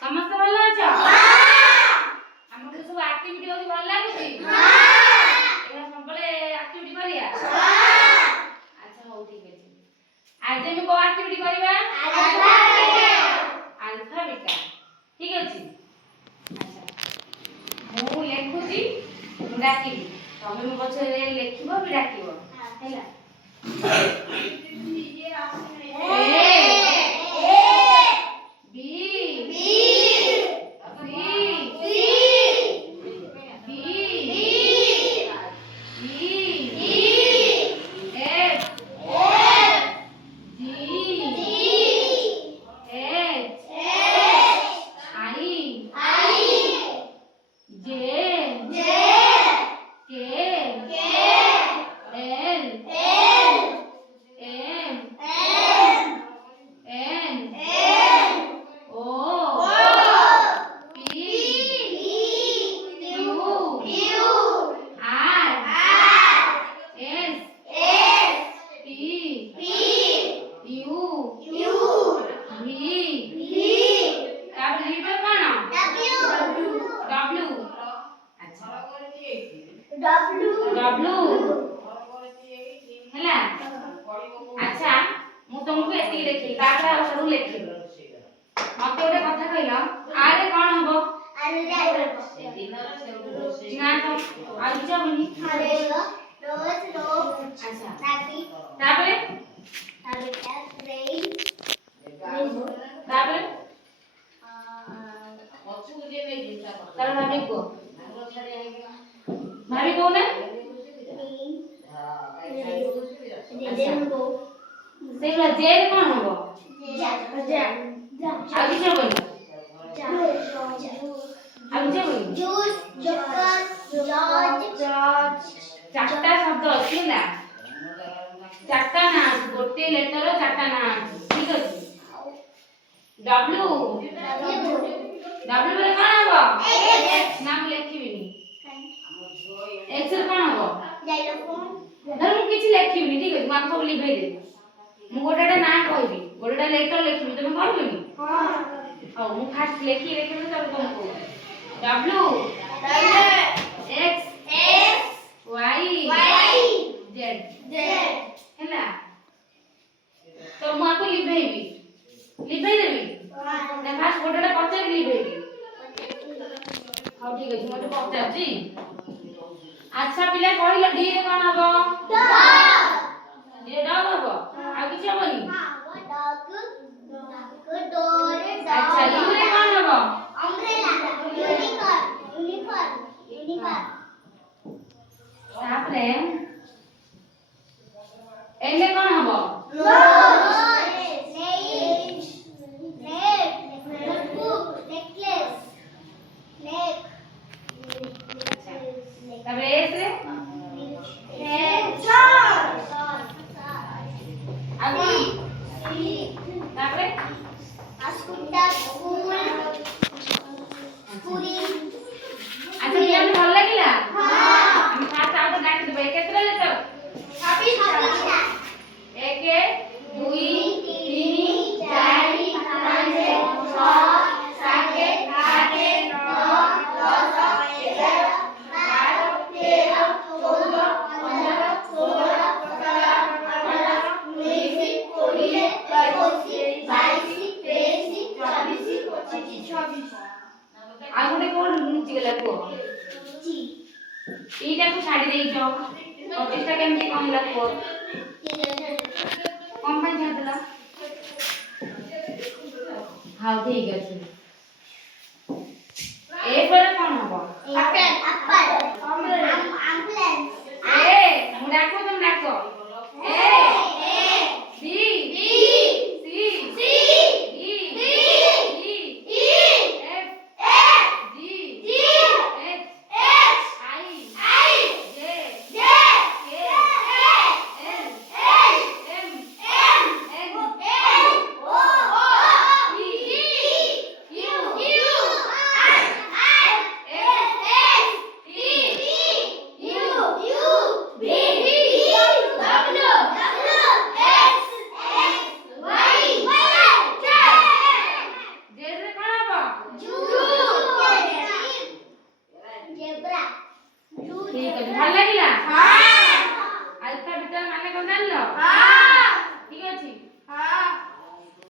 ସମସ୍ତେ ଭଲ ଅଛ? ଆମକୁ ସବୁ ଆକ୍ଟିଭିଟି ହଉଛି ଭଲ ଲାଗୁଛି? ଏଇଟା ସବୁବେଳେ ଆକ୍ଟିଭିଟି କରିବା? ଆଚ୍ଛା ହଉ ଠିକ ଅଛି। ଆଜି ଆମେ କୋଉ ଆକ୍ଟିଭିଟି କରିବା? ଆଲଫାବେଟା। ଠିକ ଅଛି। ଆଚ୍ଛା ମୁଁ ଲେଖୁଛି, ମୁଁ ଡାକିବି, ତମେ ମୋ ପଛରେ ଲେଖିବ ବି ଡାକିବ ହେଲା। ହେଲା। ଆଚ୍ଛା ମୁଁ ତମକୁ ଏତିକି ଲେଖିବି, ତାପରେ ଆଉ ସବୁ ଲେଖିବି। ମତେ ଗୋଟେ କଥା କହିଲ, ଆରେ କଣ ହବ? ନା ତ ଆଉ କିଛି ହବନି। ଆଚ୍ଛା ତାପରେ ତାପରେ ତାର ଭାବି କୁହ, ଭାବି କହୁନା। ସେଇଗୁଡ଼ା ଜେରେ କଣ ହବ? ଆଉ କିଛି ହବନି? ଆଉ କିଛି ହବନି? ଚାରଟା ଶବ୍ଦ ଅଛି ହେଲା, ଚାରଟା ନା ଅଛି, ଗୋଟିଏ ଲେଟର ଚାରଟା ନା ଅଛି। ଠିକ ଅଛି। ଡବ୍ଲୁ ଡବ୍ଲୁ ପରେ କଣ ହବ? ନା ମୁଁ ଲେଖିବିନି। ଏକ୍ସ ରେ କଣ ହବ? ଧର ମୁଁ କିଛି ଲେଖିବିନି, ଠିକ ଅଛି, ମୁଁ ଆକୁ ସବୁ ଲିଭେଇ ଦେବି। ମୁଁ ଗୋଟେ ନାଁ କହିବି, ଗୋଟେ ଲେଟର ଲେଖିବି, ତମେ କହିବନି? ହଉ ମୁଁ ଫାଷ୍ଟ ଲେଖିବି, ତାପରେ ତମେ କହୁଛ। ଡବ୍ଲୁ ଏକ୍ସ ୱାଇ ଜେଡ୍ ହେଲା। ତ ମୁଁ ଆକୁ ଲିଭେଇବି, ଲିଭେଇ ଦେବି ନା ଫାଷ୍ଟ ଗୋଟେ ପଚାରି ଲିଭେଇବି? ହଉ ଠିକ ଅଛି, ମତେ ପଚାରୁଛି। ଆଚ୍ଛା ପିଲା କହିଲ, ଡି ରେ କଣ ହବ? ଡି ରେ ଡଗ୍ ହବ, ଆଉ କିଛି ହବନି? ଆଚ୍ଛା ୟୁ ରେ କଣ ହବ? ତାପରେ ଏଲ ରେ କଣ ହବ? ତାପରେ ଏସ୍ ରେ ଆଉ କଣ? ତାପରେ ଆଚ୍ଛା ପିଲା ଭଲ ଲାଗିଲା? ଆମେ ଫାଷ୍ଟ ଆଉ ଗୋଟେ ଡାକି ଦେବା। କେତେଟା ଲେଟର? 1 2 3 4 5 6 7 8 9 10 11 12 13 14 15 16 17 18 19 20 21 22 23 24 25 ଆଉ ଗୋଟେ କୋଣ ଲୁଚି ଗଲା କୁହ? ଏଇଟାକୁ ଛାଡ଼ି ଦେଇଛ, 25 ଟା କେମିତି କଣ ହେଲା କୁହ? କଣ ପାଇଁ ଛାଡ଼ିଦେଲ? ହଉ ଠିକ ଅଛି। ଏ ପରେ କଣ ହବ? ମୁଁ ଡାକୁ, ତମେ ଡାକ। A B C D E F G H I J K L M N O P Q R S T U V ଭଲ ଲାଗିଲା? ଆଲଫା ବିଟା ମାନେ କଣ ଜାଣିଲ?